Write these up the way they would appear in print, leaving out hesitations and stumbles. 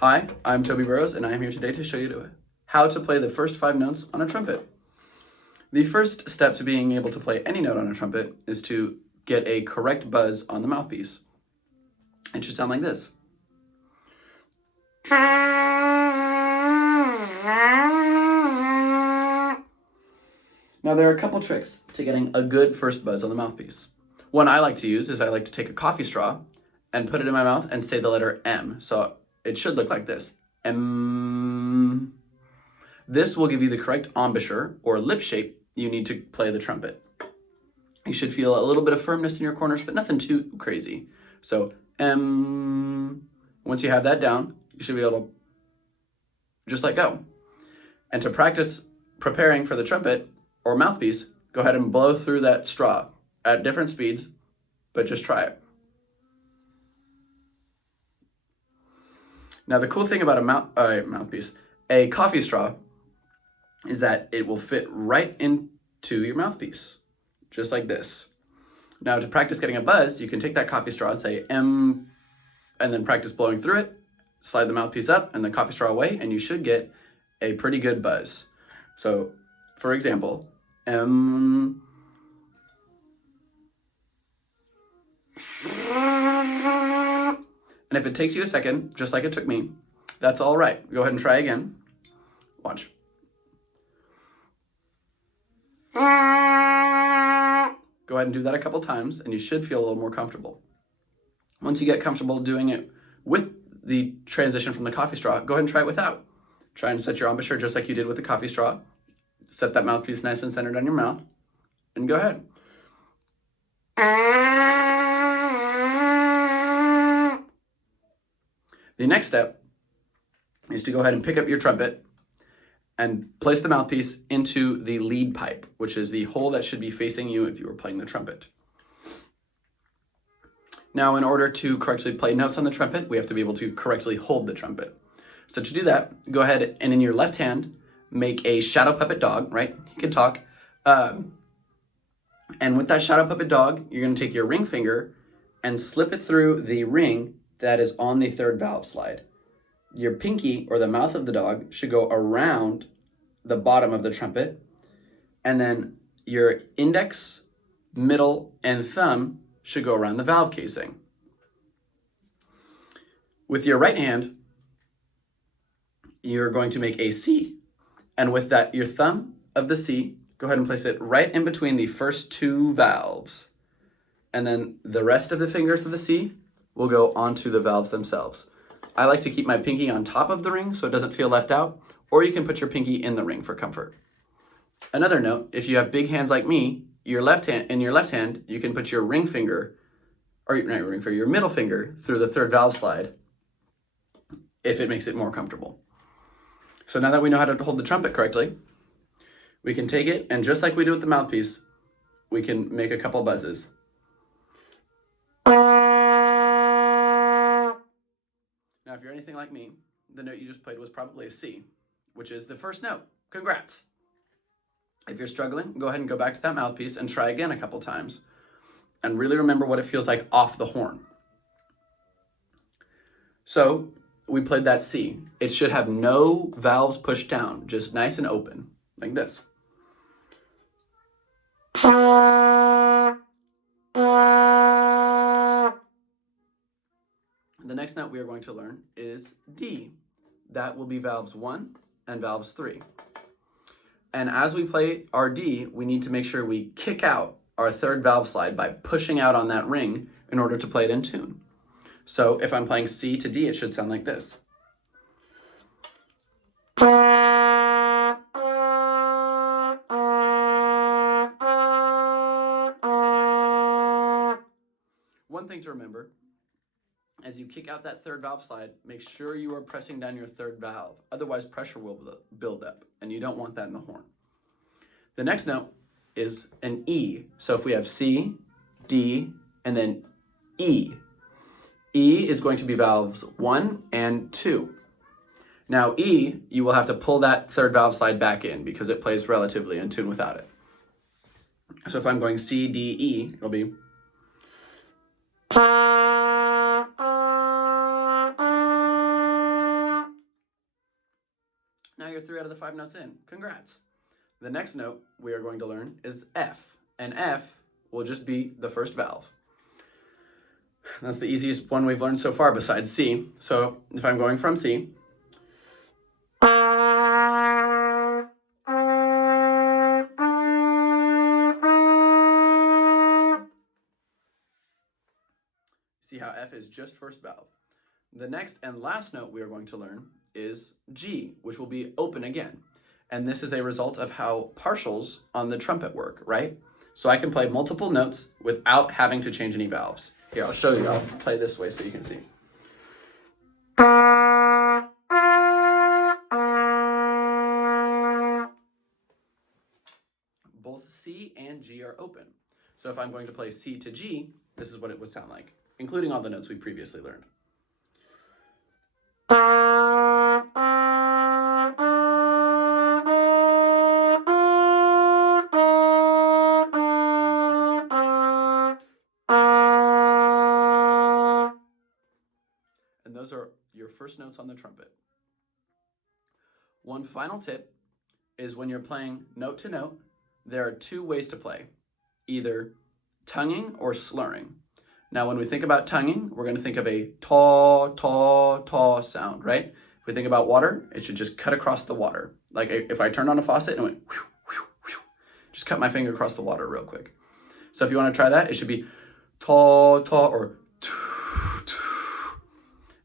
Hi, I'm Toby Burrows, and I am here today to show you how to play the first 5 notes on a trumpet. The first step to being able to play any note on a trumpet is to get a correct buzz on the mouthpiece. It should sound like this. Now there are a couple tricks to getting a good first buzz on the mouthpiece. One I like to use is I like to take a coffee straw and put it in my mouth and say the letter M. So it should look like this. M. This will give you the correct embouchure or lip shape you need to play the trumpet. You should feel a little bit of firmness in your corners, but nothing too crazy. So M. Once you have that down, you should be able to just let go. And to practice preparing for the trumpet or mouthpiece, go ahead and blow through that straw at different speeds, but just try it. Now the cool thing about a coffee straw, is that it will fit right into your mouthpiece, just like this. Now to practice getting a buzz, you can take that coffee straw and say M, and then practice blowing through it, slide the mouthpiece up and the coffee straw away, and you should get a pretty good buzz. So for example, M. And if it takes you a second, just like it took me, that's all right. Go ahead and try again. Watch. Go ahead and do that a couple times, and you should feel a little more comfortable. Once you get comfortable doing it with the transition from the coffee straw, go ahead and try it without. Try and set your embouchure just like you did with the coffee straw. Set that mouthpiece nice and centered on your mouth, and go ahead. The next step is to go ahead and pick up your trumpet and place the mouthpiece into the lead pipe, which is the hole that should be facing you if you were playing the trumpet. Now, in order to correctly play notes on the trumpet, we have to be able to correctly hold the trumpet. So to do that, go ahead and in your left hand, make a shadow puppet dog, right? You can talk. And with that shadow puppet dog, you're gonna take your ring finger and slip it through the ring that is on the third valve slide. Your pinky, or the mouth of the dog, should go around the bottom of the trumpet, and then your index, middle, and thumb should go around the valve casing. With your right hand, you're going to make a C, and with that, your thumb of the C, go ahead and place it right in between the first 2 valves. And then the rest of the fingers of the C will go onto the valves themselves. I like to keep my pinky on top of the ring so it doesn't feel left out, or you can put your pinky in the ring for comfort. Another note, if you have big hands like me, your left hand, you can put your ring finger, or not your ring finger, your middle finger through the third valve slide if it makes it more comfortable. So now that we know how to hold the trumpet correctly, we can take it, and just like we do with the mouthpiece, we can make a couple buzzes. Now, if you're anything like me, the note you just played was probably a C, which is the first note. Congrats. If you're struggling, go ahead and go back to that mouthpiece and try again a couple times. And really remember what it feels like off the horn. So we played that C. It should have no valves pushed down, just nice and open, like this. The next note we are going to learn is D. That will be valves 1 and valves 3. And as we play our D, we need to make sure we kick out our third valve slide by pushing out on that ring in order to play it in tune. So if I'm playing C to D, it should sound like this. One thing to remember, as you kick out that third valve slide, make sure you are pressing down your third valve. Otherwise, pressure will build up, and you don't want that in the horn. The next note is an E. So if we have C, D, and then E. E is going to be valves 1 and 2. Now E, you will have to pull that third valve slide back in because it plays relatively in tune without it. So if I'm going C, D, E, it'll be... now you're 3 out of the 5 notes in. Congrats. The next note we are going to learn is F, and F will just be the first valve. That's the easiest one we've learned so far besides C. So if I'm going from C, see how F is just first valve. The next and last note we are going to learn is G, which will be open again. And this is a result of how partials on the trumpet work, right? So I can play multiple notes without having to change any valves. Here, I'll show you. I'll play this way so you can see. Both C and G are open. So if I'm going to play C to G, this is what it would sound like, including all the notes we previously learned. And those are your first notes on the trumpet. One final tip is when you're playing note to note, there are 2 ways to play, either tonguing or slurring. Now, when we think about tonguing, we're going to think of a taw, taw, taw sound, right? If we think about water, it should just cut across the water. Like if I turned on a faucet and went, whew, whew, whew, just cut my finger across the water real quick. So if you want to try that, it should be taw, taw, or too, too.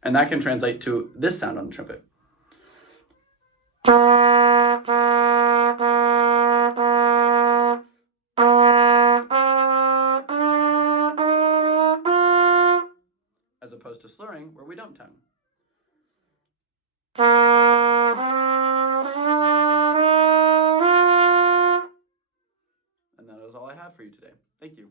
And that can translate to this sound on the trumpet. As opposed to slurring, where we don't tongue. And that is all I have for you today. Thank you.